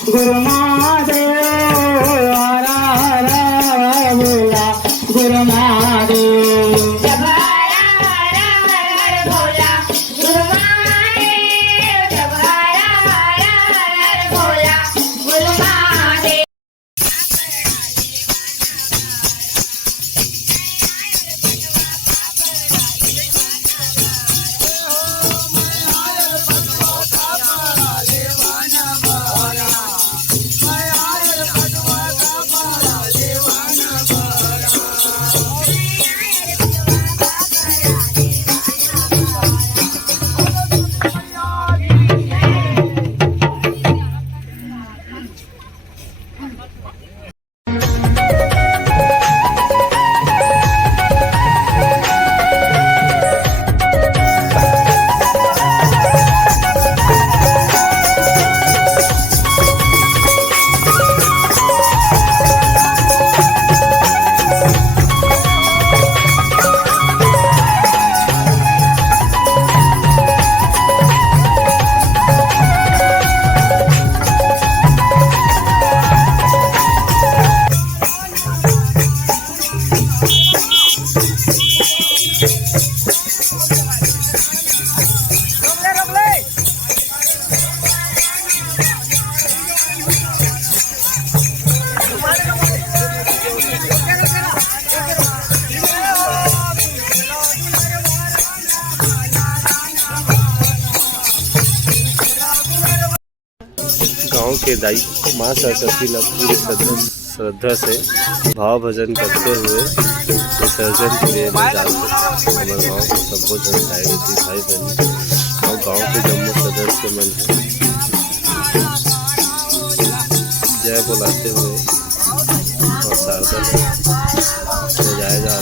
गुरु महादेव हरा हरा बोला गुरु महादेव जब हरा हरा हर बोला गुरु महादेव जब हरा हरा हर बोला गुरु महादेव गांव के दाई माँ सरस्वती ला पूरी श्रद्धा से भाव भजन करते हुए विसर्जन के लिए ले जाते हमारे गाँव के सबको जनताएं थी भाई बहनी और गाँव के जम्मू सदस्य मन जय बुलाते हुए और शारदा ले जाया जा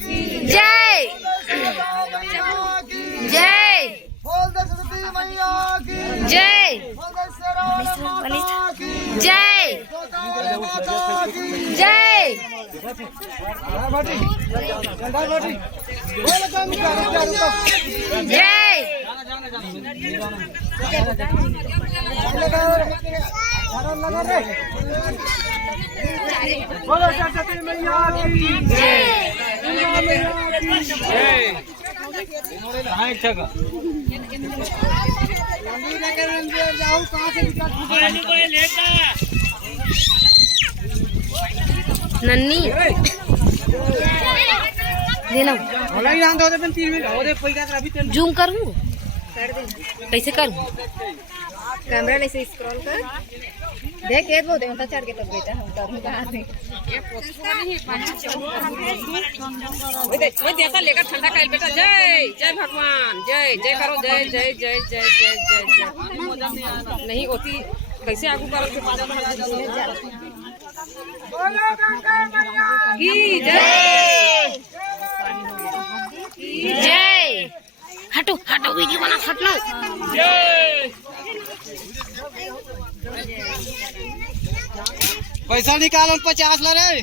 जय जय जय जय जय बोलो सरस्वती मैया की नन्नी देना जूम करूँ कैसे करूँ कैमरा नहीं से स्क्रॉल कर देख ये वो देवता चढ़ के तो बेटा हम करूँ कहाँ से वो जैसा लेकर ठंडा कर बेटा जय जय भगवान जय जय करो जय जय जय जय जय जय जय नहीं होती कैसे आगू करो की जय जय हटो हटो वीडियो बना हटना जय पैसा निकालो 50 ला रे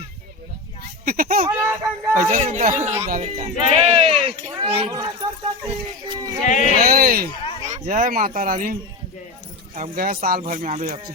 पैसा जय जय माता रानी। अब गया साल भर में आवे अब से।